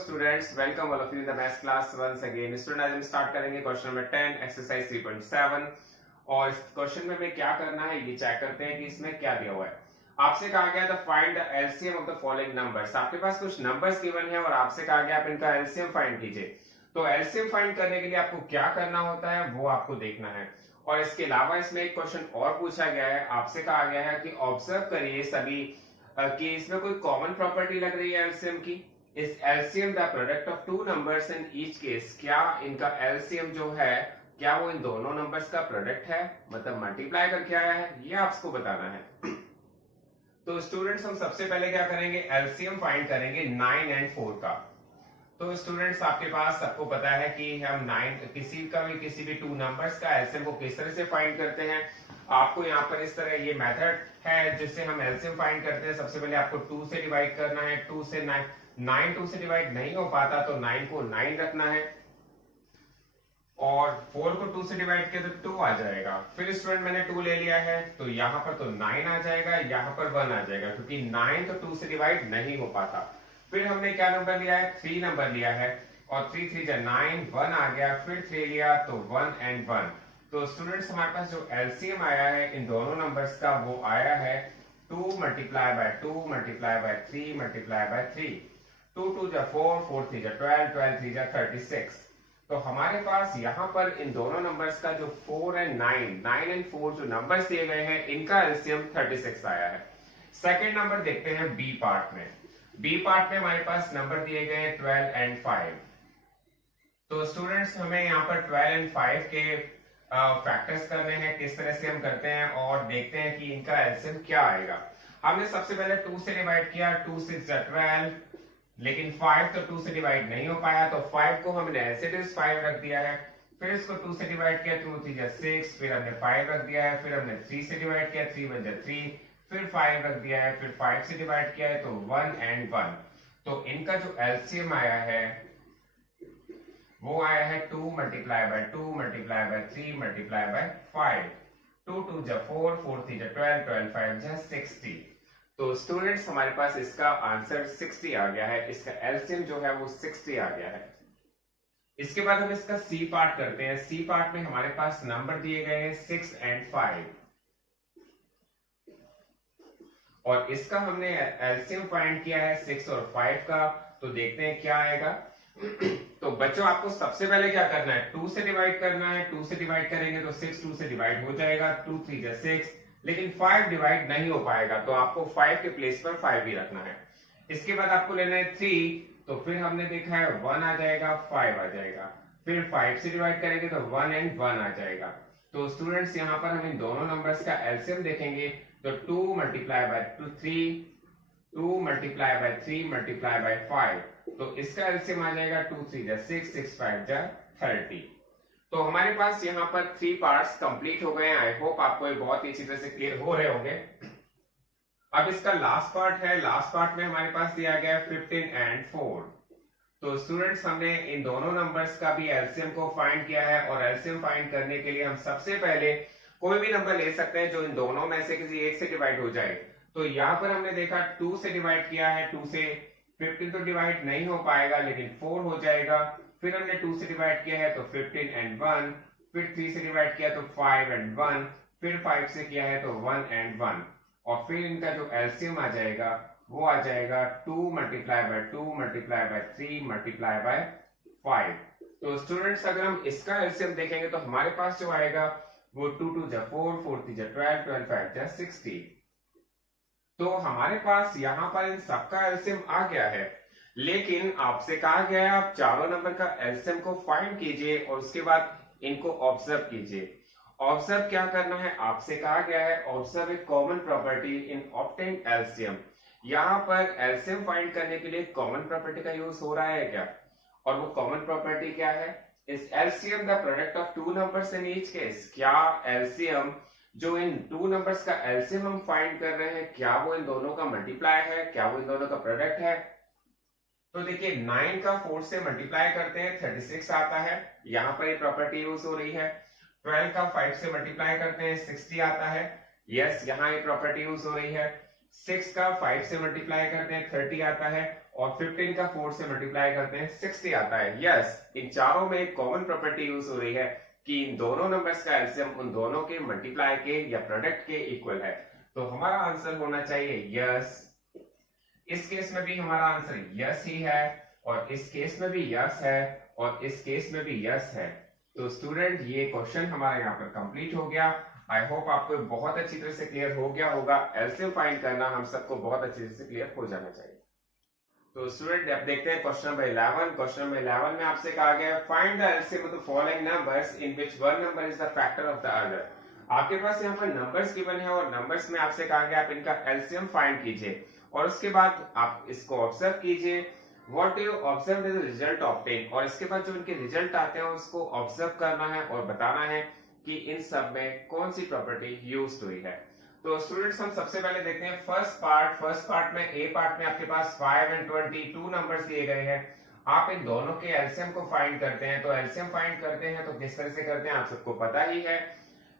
Students, welcome all of you in the maths class once again. Student आज हम start करेंगे question number 10 exercise 3.7 और इस question में हमें क्या करना है ये चेक करते हैं कि इसमें क्या दिया हुआ है। आपसे कहा गया था find the LCM of the following numbers. आपके पास कुछ नंबर्स गिवन है और आपसे कहा गया आप इनका एलसीएम फाइंड कीजिए। तो एलसीएम फाइंड करने के लिए आपको क्या करना होता है वो आपको देखना है। और इसके अलावा इसमें एक क्वेश्चन और पूछा गया है, आपसे कहा गया है कि ऑब्जर्व करिए सभी कि इसमें कोई कॉमन प्रॉपर्टी लग रही है एलसीएम की। इस LCM the product of two numbers in each case, क्या इनका एलसीएम जो है क्या वो इन दोनों नंबर्स का प्रोडक्ट है, मतलब मल्टीप्लाई करके आया है, ये आपको बताना है। तो स्टूडेंट्स हम सबसे पहले क्या करेंगे, एलसीएम फाइंड करेंगे 9 और 4 का। तो स्टूडेंट्स आपके पास सबको पता है कि हम 9 किसी भी टू नंबर्स का एलसीएम को किस तरह से फाइंड करते हैं। आपको यहाँ पर इस तरह ये मेथड है जिससे हम एलसीएम फाइंड करते हैं। सबसे पहले आपको 2 से डिवाइड करना है, 2 से 9 2 से डिवाइड नहीं हो पाता तो 9 को 9 रखना है और 4 को 2 से डिवाइड किया तो 2 आ जाएगा। फिर स्टूडेंट मैंने 2 ले लिया है तो यहाँ पर तो 9 आ जाएगा, यहाँ पर 1 आ जाएगा क्योंकि 9 तो 2 से डिवाइड नहीं हो पाता। फिर हमने क्या नंबर लिया है, 3 नंबर लिया है और 3 3 जा 9, 1 आ गया। फिर 3 लिया तो 1 और 1। तो स्टूडेंट्स हमारे पास जो एलसीएम आया है इन दोनों नंबर्स का वो आया है 2 multiply by 2 multiply by 3 multiply by 3। 2 2 जा 4, 4 3 जा 12, 12 3 जा 36। तो हमारे पास यहाँ पर इन दोनों नंबर्स का जो 4 और 9 और 4 जो नंबर्स दिए गए हैं इनका एलसीएम 36 आया है। सेकेंड नंबर देखते हैं बी पार्ट में। बी पार्ट में हमारे पास नंबर दिए गए हैं 12 और 5। तो स्टूडेंट्स हमें यहाँ पर 12 और 5 के फैक्टर्स करने हैं, किस तरह से हम करते हैं और देखते हैं कि इनका एलसीएम क्या आएगा। हमने सबसे पहले 2 से डिवाइड किया, 2 6 जा 12, लेकिन 5 तो 2 से डिवाइड नहीं हो पाया तो 5 को हमने एज इट इज 5 रख दिया है। फिर इसको 2 से डिवाइड किया, 2 3 जा 6, फिर हमने 5 रख दिया है। फिर हमने 3 से डिवाइड किया, 3 1 जा 3, फिर 5 रख दिया है। फिर 5 से डिवाइड किया है तो 1 और 1। तो इनका जो एलसीएम आया है वो आया है 2 multiply by 2 multiply by 3 multiply by 5। 2 2 जा 4, 4 3 जा 12, 12 5 जा 60। तो स्टूडेंट्स हमारे पास इसका आंसर 60 आ गया है, इसका एलसीएम जो है वो 60 आ गया है। इसके बाद हम इसका सी पार्ट करते हैं। सी पार्ट में हमारे पास नंबर दिए गए हैं 6 और 5 और इसका हमने एलसीएम फाइंड किया है 6 और 5 का। तो देखते हैं क्या आएगा। तो बच्चों आपको सबसे पहले क्या करना है, 2 से डिवाइड करना है। 2 से डिवाइड करेंगे तो 6 2 से डिवाइड हो जाएगा, 2 3 जा 6, लेकिन 5 डिवाइड नहीं हो पाएगा तो आपको 5 के प्लेस पर 5 ही रखना है। इसके बाद आपको लेना है 3, तो फिर हमने देखा है 1 आ जाएगा, 5 आ जाएगा। फिर 5 से डिवाइड करेंगे तो 1 और 1 आ जाएगा। तो स्टूडेंट्स यहाँ पर हम इन दोनों नंबर्स का एलसीएम देखेंगे तो 2 multiply by 3, 2 multiply by 3 multiply by 5। तो इसका एलसीएम आ जाएगा 2 3 जा 6, 6 5 जा 30। तो हमारे पास यहाँ पर 3 पार्ट्स कंप्लीट हो गए हैं। आई होप आपको ये बहुत ही अच्छी तरह से क्लियर हो रहे होंगे। अब इसका लास्ट पार्ट है। लास्ट पार्ट में हमारे पास दिया गया है 15 और 4। तो स्टूडेंट्स हमने इन दोनों नंबर्स का भी एलसीएम को फाइंड किया है और एलसीएम फाइंड करने के लिए हम सबसे पहले कोई भी नंबर ले सकते हैं जो इन दोनों में से किसी एक से डिवाइड हो जाए। तो यहाँ पर हमने देखा 2 से डिवाइड किया है, 2 से 15 तो डिवाइड नहीं हो पाएगा लेकिन 4 हो जाएगा। फिर हमने 2 से डिवाइड किया है तो 15 और 1, फिर 3 से डिवाइड किया तो 5 और 1, फिर 5 से किया है तो 1 और 1 और फिर इनका जो एलसीएम आ जाएगा वो आ जाएगा 2 multiply by 2 multiply by 3 multiply by 5। तो स्टूडेंट्स अगर हम इसका एलसीएम देखेंगे तो हमारे पास जो आएगा वो 2 2 जा 4, 4 3 जा 12, 12 5 जा 60। तो हमारे पास यहाँ पर इन सबका एलसीएम आ गया है, लेकिन आपसे कहा गया है आप चारों नंबर का एलसीएम को फाइंड कीजिए और उसके बाद इनको ऑब्जर्व कीजिए। ऑब्जर्व क्या करना है, आपसे कहा गया है observe a common property in obtained LCM. यहाँ पर एलसीएम फाइंड करने के लिए कॉमन प्रॉपर्टी का यूज हो रहा है क्या, और वो कॉमन प्रॉपर्टी क्या है, is LCM the product of two numbers in each case. क्या एलसीएम जो इन टू नंबर्स का एलसीएम हम फाइंड कर रहे हैं क्या वो इन दोनों का मल्टीप्लाई है, क्या वो इन दोनों का प्रोडक्ट है। तो देखिए 9 का 4 से मल्टीप्लाई करते हैं 36 आता है, यहाँ पर ये प्रॉपर्टी यूज हो रही है। 12 का 5 से मल्टीप्लाई करते हैं 60 आता है, यस यहाँ ये प्रॉपर्टी यूज हो रही है। 6 का 5 से मल्टीप्लाई करते हैं 30 आता है और 15 का 4 से मल्टीप्लाई करते हैं 60 आता है। यस, इन चारों में एक कॉमन प्रॉपर्टी यूज हो रही है कि इन दोनों नंबर्स का एलसीएम उन दोनों के मल्टीप्लाई के या प्रोडक्ट के इक्वल है। तो हमारा आंसर होना चाहिए यस। इस केस में भी हमारा आंसर यस ही है, और इस केस में भी यस है, और इस केस में भी यस है। तो स्टूडेंट, ये क्वेश्चन हमारा यहाँ पर कंप्लीट हो गया। आई होप आपको बहुत अच्छी तरह से क्लियर हो गया होगा। एलसीएम फाइंड करना हम सबको बहुत अच्छी तरह से क्लियर हो जाना चाहिए। तो स्टूडेंट, अब देखते हैं क्वेश्चन नंबर 11। क्वेश्चन नंबर 11 में आपसे कहा गया है find the LCM of the following numbers in which one number is the factor of the other. आपके पास यहाँ पर नंबर्स गिवन है और नंबर्स में आपसे कहा गया आप इनका एलसीएम फाइंड कीजिए, और उसके बाद आप इसको ऑब्जर्व कीजिए। What do you observe the result obtain, और इसके बाद जो इनके रिजल्ट आते हैं उसको ऑब्जर्व करना है और बताना है कि इन सब में कौन सी प्रॉपर्टी यूज हुई है। तो स्टूडेंट्स, हम सबसे पहले देखते हैं फर्स्ट पार्ट में ए पार्ट में आपके पास 5 और 20 टू नंबर्स दिए गए हैं। आप इन दोनों के एलसीएम को फाइंड करते हैं। तो एलसीएम फाइंड करते हैं तो किस तरह से करते हैं आप सबको पता ही है,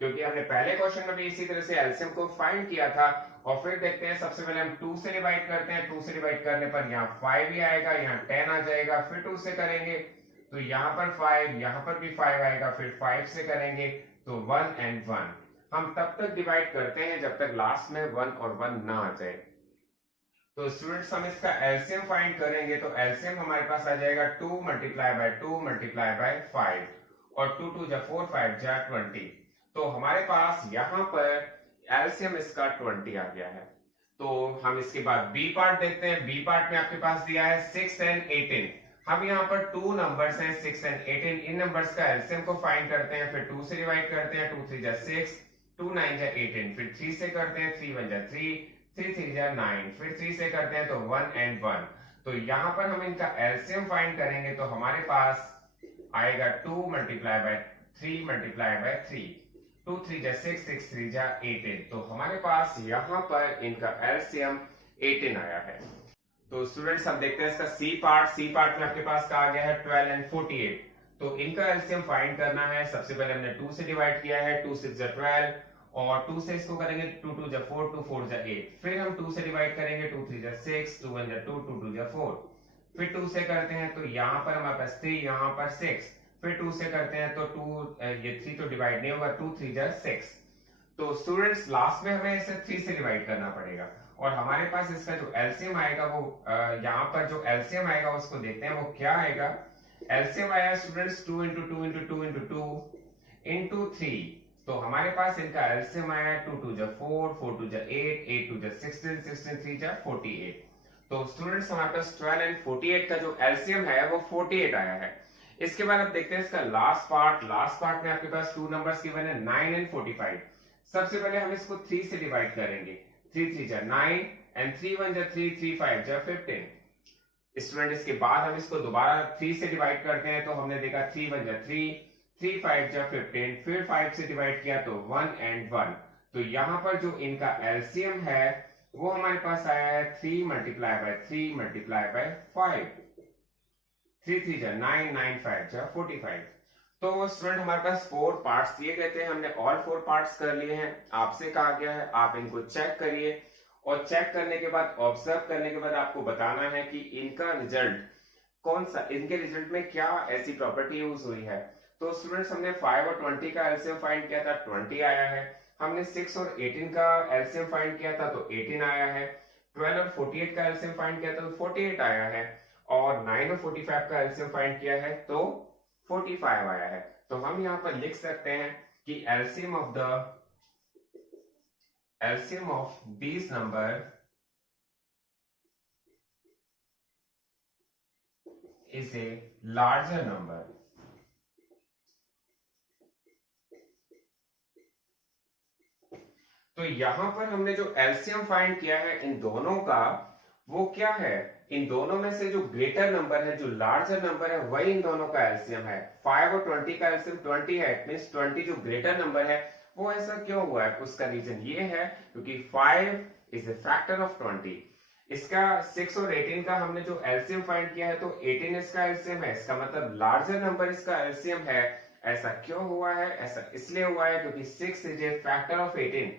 क्योंकि हमने पहले क्वेश्चन में भी इसी तरह से एलसीएम को फाइंड किया था। और फिर देखते हैं, सबसे पहले हम 2 से डिवाइड करते हैं। 2 से डिवाइड करने पर यहाँ 5 ही आएगा, यहाँ 10 आ जाएगा। फिर 2 से करेंगे तो यहाँ पर 5, यहाँ पर भी 5 आएगा। फिर 5 से करेंगे तो 1 and 1। हम तब तक डिवाइड करते हैं जब तक लास्ट में 1 और 1 ना आ जाए। तो स्टूडेंट्स, हम इसका एलसीएम फाइंड करेंगे तो एलसीएम हमारे पास आ जाएगा 2 मल्टीप्लाई बाय 2 मल्टीप्लाई बाय 5, और 2 2 जा 4, 5 जा 20। तो हमारे पास यहाँ पर एलसीएम इसका 20 आ गया है। तो हम इसके बाद बी पार्ट देखते हैं। बी पार्ट में आपके पास दिया है 6 and 18। हम यहाँ पर 2 नंबर्स हैं 6 and 18, इन नंबर्स का एलसीएम को फाइंड करते हैं। फिर 2 से डिवाइड करते हैं। 2 3 जा 6, 2 9 जा 18। फिर 3 से करते हैं। 3 1 जा 3, 3 3 जा 9। फिर 3 से करते हैं तो 1 and 1। तो यहाँ पर हम इनका एलसीएम फाइंड करेंगे तो हमारे पास आएगा 2 मल्टीप्लाई बाय 3 मल्टीप्लाई बाय 3। 2 3 जा 6, 6 3 जा 18। तो हमारे पास यहाँ पर इनका एलसीएम 18 आया है। तो स्टूडेंट्स, हम देखते हैं इसका सी पार्ट में आपके पास कहा गया है 12 and 48। तो इनका एलसीएम फाइंड करना है। सबसे पहले हमने 2 से डिवाइड किया है। 2 6 जा 12, और 2 से इसको करेंगे 2 2 जा 4, 2 4 जा 8। फिर हम 2 से डिवाइड करेंगे। 2 3 जा 6, 2 1 जा 2, 2 2 जा 4। फिर 2 से करते हैं तो यहाँ पर हमारे पास 3, यहाँ पर 6। फिर 2 से करते हैं तो 2 ये 3 तो डिवाइड नहीं होगा। 2 3 जा 6। तो स्टूडेंट्स, लास्ट में हमें इसे 3 से डिवाइड करना पड़ेगा, और हमारे पास इसका जो एलसीएम आएगा वो यहाँ पर जो एलसीएम आएगा उसको देखते हैं वो क्या आएगा। एलसीएम आया students 2 into 2 into 2 into 2 into 3। तो हमारे पास इनका एलसीएम आया 2 2 जा 4, 4 2 जा 8, 8 2 जा 16, 16 3 जा 48। तो स्टूडेंट्स, हमारे पास 12 and 48 का जो एलसीएम है वो 48 आया है। इसके बाद अब देखते हैं इसका लास्ट पार्ट में आपके पास 2 नंबर्स गिवन है 9 and 45। सबसे पहले हम इसको 3 से डिवाइड करेंगे। 3 3 जा 9 and 3 1 जा 3, 3 5 जा 15। स्टूडेंट, इसके बाद हम इसको दोबारा 3 से डिवाइड करते हैं। तो हमने देखा 3 1 जा 3, 3 5 जा 15। फिर 5 से डिवाइड किया तो 1 and 1। तो यहाँ पर जो इनका एलसीएम है वो हमारे पास आया है 3 मल्टीप्लाई बाय 3 मल्टीप्लाई बाय 5। 3 3 जा 9, 9 5 जा 45। तो स्टूडेंट, हमारे पास 4 पार्ट्स दिए गए थे। हमने ऑल 4 पार्ट्स कर लिए हैं। आपसे कहा गया है आप इनको चेक करिए, और चेक करने के बाद ऑब्जर्व करने के बाद आपको बताना है कि इनका रिजल्ट कौन सा, इनके रिजल्ट में क्या ऐसी प्रॉपर्टी यूज हुई है। तो स्टूडेंट्स, हमने 5 और 20 का एलसीएम फाइंड किया था, 20 आया है। हमने 6 और 18 का एलसीएम फाइंड किया था तो 18 आया है। 12 और 48 का एलसीएम फाइंड किया था तो 48 आया है। और 9 और 45 का एलसीएम फाइंड किया है तो 45 आया है। तो हम यहाँ पर लिख सकते हैं कि LCM of these number is a larger number। तो यहां पर हमने जो एलसीएम फाइंड किया है इन दोनों का, वो क्या है, इन दोनों में से जो ग्रेटर नंबर है, जो लार्जर नंबर है, वही इन दोनों का एलसीएम है। 5 और 20 का एलसीएम 20 है। इट मींस 20 जो ग्रेटर नंबर है वो ऐसा क्यों हुआ है, उसका रीजन ये है क्योंकि 5 इज ए फैक्टर ऑफ 20। इसका 6 और 18 का हमने जो एलसीएम फाइंड किया है तो 18 इसका एलसीएम है। इसका मतलब लार्जर नंबर इसका एलसीएम है। ऐसा क्यों हुआ है? ऐसा इसलिए हुआ है क्योंकि 6 इज ए फैक्टर ऑफ 18।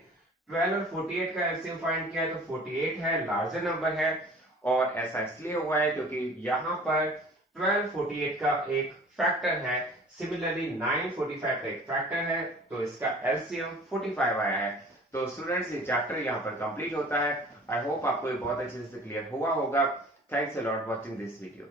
12 और 48 का एलसीएम फाइंड किया है तो 48 है, लार्जर नंबर है। और ऐसा इसलिए हुआ है क्योंकि यहाँ पर 1248 का एक फैक्टर है, सिमिलरली 945 का एक फैक्टर है, तो इसका एलसीएम 45 आया है। तो स्टूडेंट्स ये चैप्टर यहाँ पर कंप्लीट होता है। आई होप आपको ये बहुत अच्छे से क्लियर हुआ होगा। Thanks a lot watching this video.